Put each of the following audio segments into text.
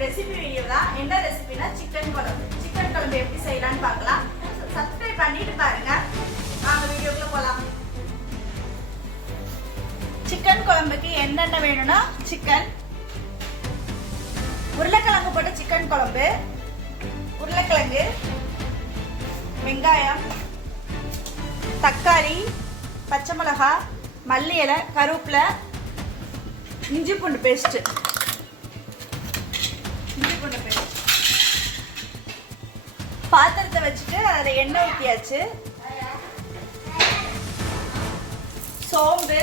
இன்னைக்கு recipe video தான். என்ன ரெசிபினா சிக்கன் குழம்பு. சிக்கன் குழம்பு எப்படி செய்யலாம்னு பார்க்கலாம். சப்ஸ்கிரைப் பண்ணிட்டு பாருங்க. வாங்க வீடியோக்குள்ள போலாம். சிக்கன் குழம்புக்கு என்னென்ன வேணும்னா சிக்கன், உருளைக்கிழங்கு போட்ட சிக்கன் குழம்பு, உருளைக்கிழங்கு, வெங்காயம், தக்காளி, பச்சை மிளகாய், மல்லி இலை, கருவேப்பிலை, இஞ்சி பூண்டு பேஸ்ட். பாத்திரத்தை வச்சுட்டு அதில் எண்ணெய் ஊற்றியாச்சு. சோம்பு,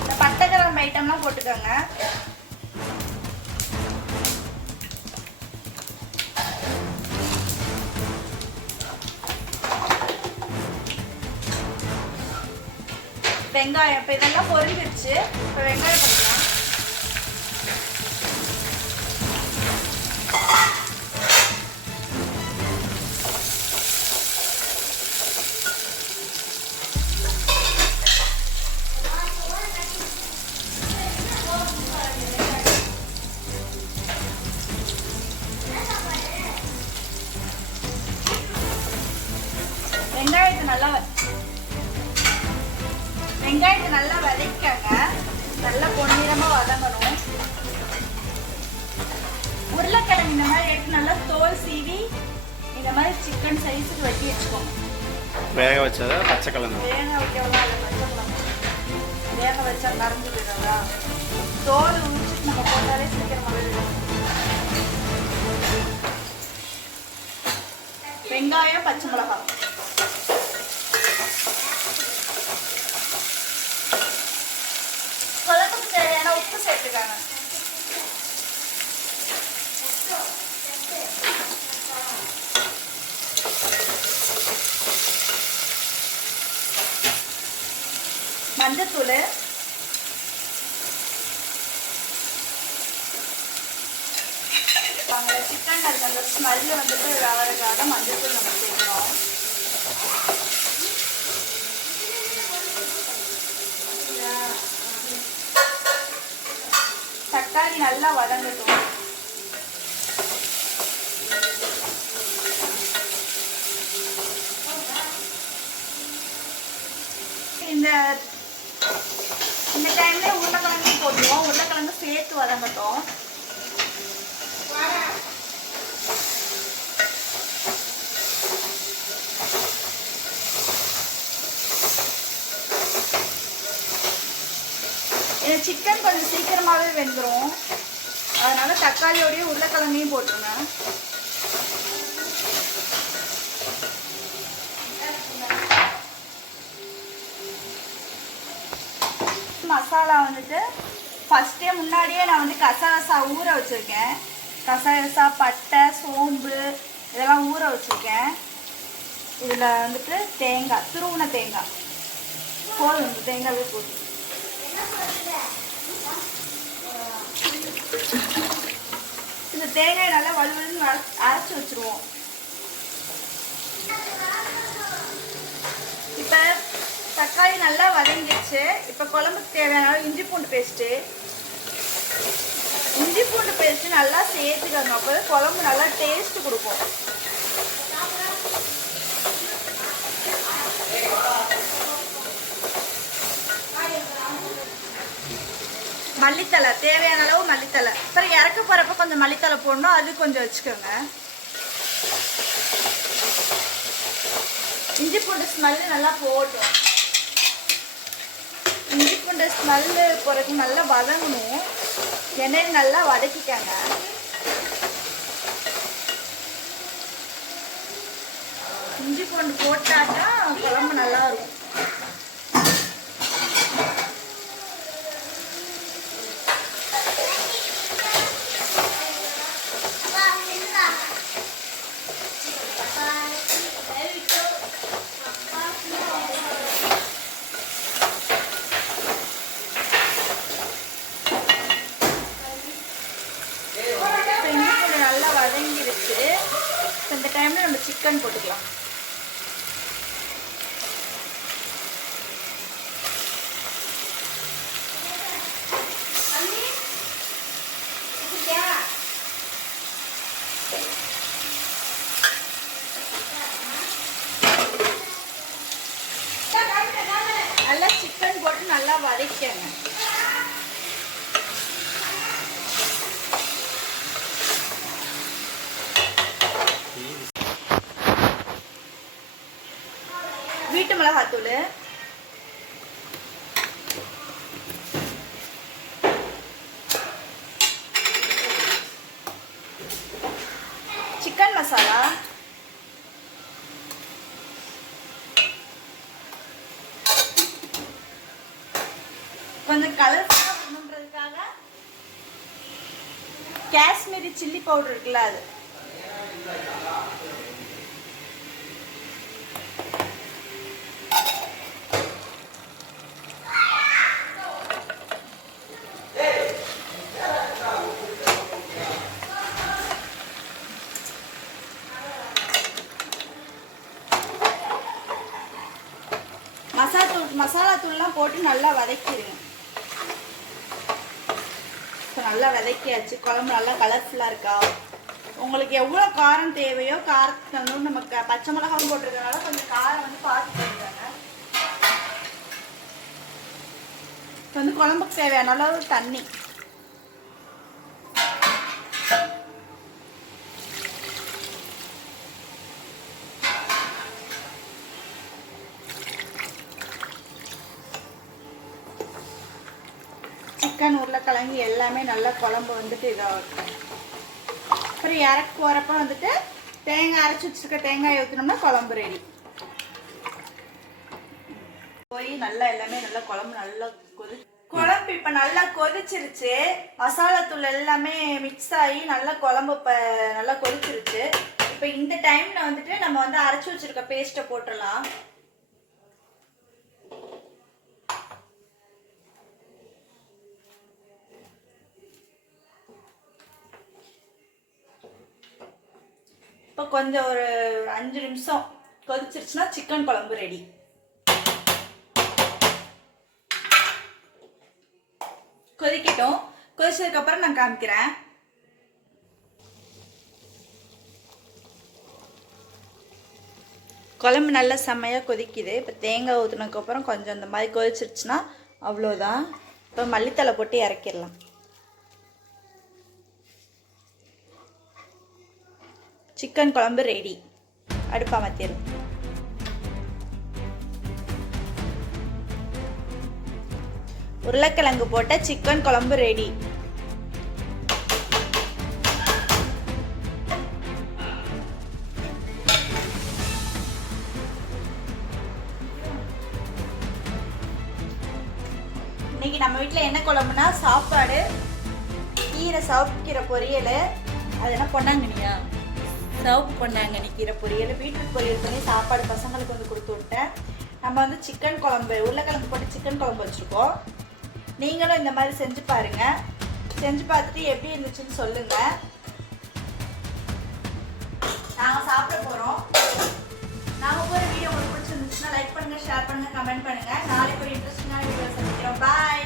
இந்த பட்டை கிராம்பு ஐட்டம்லாம் போட்டுக்கோங்க. வெங்காயம் இப்போ இதெல்லாம் பொரிஞ்சிருச்சு. இப்போ வெங்காயம் போடலாம். வெங்காயத்தை நல்லா வதக்கிக்கங்க. நல்லா பொன்னிறமாக வதங்கணும். உருளைக்கிழங்கு இந்த மாதிரி எடுத்து நல்லா தோல் சீவி இந்த மாதிரி சிக்கன் சைஸுக்கு வெட்டி வச்சுக்கோங்க. வேக வச்சதா பச்சை கிழங்கு? வேக வைக்கலாம். இல்லை பச்சை கிழங்கு வேக வச்சா மறந்து போயிடுறதா. தோல் ஊற்றி நம்ம போட்டாலே சீக்கிரமாக விடும். வெங்காயம், பச்சை மிளகாய், தேவையான உப்பு சேர்த்துக்காங்க. மஞ்சத்தூள், சிக்கன் இருக்கு அந்த ஸ்மெல்லு வந்துட்டு வரதுக்காக மஞ்சத்தூள் நம்ம சேர்க்கணும். தக்காளி நல்லா வதங்கட்டும். இந்த டைம்ல உருளைக்கிழங்கு போட்டுருவோம். உருளைக்கிழங்கு சேர்த்து வதங்கட்டும். சிக்கன் கொஞ்சம் சீக்கிரமாகவே வெந்துடும். அதனால தக்காளியோடய உருளைக்கிழங்கையும் போட்டுருங்க. மசாலா வந்துட்டு ஃபஸ்ட்டே முன்னாடியே நான் வந்து கசகசா ஊற வச்சுருக்கேன். கசகசா, பட்டை, சோம்பு இதெல்லாம் ஊற வச்சுருக்கேன். இதில் வந்துட்டு தேங்காய், துருவின தேங்காய் போதும். தேங்காவே போதும். இந்த தேங்காய் நல்லா வலுவலுன்னு அரைச்சி வச்சுருவோம். இப்போ தக்காளி நல்லா வதங்கிடுச்சு. இப்போ குழம்புக்கு தேவையான இஞ்சி பூண்டு பேஸ்ட்டு. இஞ்சி பூண்டு பேஸ்ட்டு நல்லா சேர்த்துக்கோங்க. அப்போ குழம்பு நல்லா டேஸ்ட்டு கொடுக்கும். மல்லித்தலை, தேவையான அளவு மல்லித்தலை. அப்புறம் இறக்க போகிறப்ப கொஞ்சம் மல்லித்தலை போடணும். அது கொஞ்சம் வச்சுக்கோங்க. இஞ்சி பூண்டு ஸ்மெல்லு நல்லா போட்டும். இஞ்சி பூண்டு ஸ்மெல்லு போகிறதுக்கு நல்லா வதங்கணும். எண்ணெய் நல்லா வதக்கிக்காங்க. இஞ்சி பூண்டு போட்டாக்கா குழம்பு நல்லா இருக்கும். நல்லா வதங்கிடுச்சு. இந்த டைம்ல நம்ம சிக்கன் போட்டுக்கலாம். மிளகாத்தூள், சிக்கன் மசாலா, கொஞ்சம் கலர்ஃபுல்லாக வரணுன்றதுக்காக காஷ்மீரி சில்லி பவுடர் இருக்குல்ல அது. மசாலா தூள்லாம் போட்டு நல்லா வதக்கிடுங்க. இப்போ நல்லா வதக்கியாச்சு. குழம்பு நல்லா கலர்ஃபுல்லாக இருக்கா? உங்களுக்கு எவ்வளோ காரம் தேவையோ காரத்துக்கு வந்து நமக்கு பச்சை மிளகாவும் போட்டிருக்கனால கொஞ்சம் காரம் வந்து பார்த்து போட்டுருக்காங்க. இப்போ வந்து குழம்புக்கு தேவையான அளவு தண்ணி, சிக்கன் உருளைக்கிழங்கு எல்லாமே நல்லா குழம்பு வந்துட்டு இதாகும். அப்புறம் இறக்கு போகிறப்ப வந்துட்டு தேங்காய் அரைச்சி வச்சுருக்க தேங்காய் ஊற்றினோம்னா குழம்பு ரெடி. போய் நல்லா எல்லாமே நல்லா குழம்பு நல்லா குழம்பு இப்போ நல்லா கொதிச்சிருச்சு. மசாலா தூள் எல்லாமே மிக்ஸ் ஆகி நல்லா குழம்பு இப்போ நல்லா கொதிச்சிருச்சு. இப்போ இந்த டைமில் வந்துட்டு நம்ம வந்து அரைச்சி வச்சுருக்க பேஸ்ட்டை போட்டுடலாம். இப்போ கொஞ்சம் ஒரு 5 நிமிஷம் கொதிச்சிருச்சுன்னா சிக்கன் குழம்பு ரெடி. கொதிக்கட்டும். கொதிச்சதுக்கப்புறம் நான் காமிக்கிறேன். குழம்பு நல்லா செம்மையாக கொதிக்குது. இப்போ தேங்காய் ஊற்றினதுக்கப்புறம் கொஞ்சம் இந்த மாதிரி கொதிச்சிருச்சுன்னா அவ்வளோதான். இப்போ மல்லித்தலை போட்டு இறக்கிடலாம். சிக்கன் குழம்பு ரெடி. அடுப்பை மாற்றிடலாம். உருளைக்கிழங்கு போட்ட சிக்கன் குழம்பு ரெடி. இன்னைக்கு நம்ம வீட்டில் என்ன குழம்புனா சாப்பாடு, கீரை, சவப்பு கீரை பொரியல், அது என்ன பொன்னாங்கண்ணியா, சவப்பு பொன்னாங்கண்ணி கீரை பொரியல், பீட்ரூட் பொரியல் பண்ணி சாப்பாடு பசங்களுக்கு வந்து கொடுத்து விட்டேன். நம்ம வந்து சிக்கன் குழம்பு, உருளைக்கிழங்கு போட்டு சிக்கன் குழம்பு வச்சுருக்கோம். நீங்களும் இந்த மாதிரி செஞ்சு பாருங்கள். செஞ்சு பார்த்துட்டு எப்படி இருந்துச்சுன்னு சொல்லுங்கள். நாங்கள் சாப்பிட போகிறோம். நாங்கள் போகிற வீடியோ உங்களுக்கு பிடிச்சிருந்துச்சுன்னா லைக் பண்ணுங்கள், ஷேர் பண்ணுங்கள், கமெண்ட் பண்ணுங்கள். நாளைக்கு ஒரு இன்ட்ரெஸ்டிங்கான வீடியோ சந்திக்கிறோம். பாய்.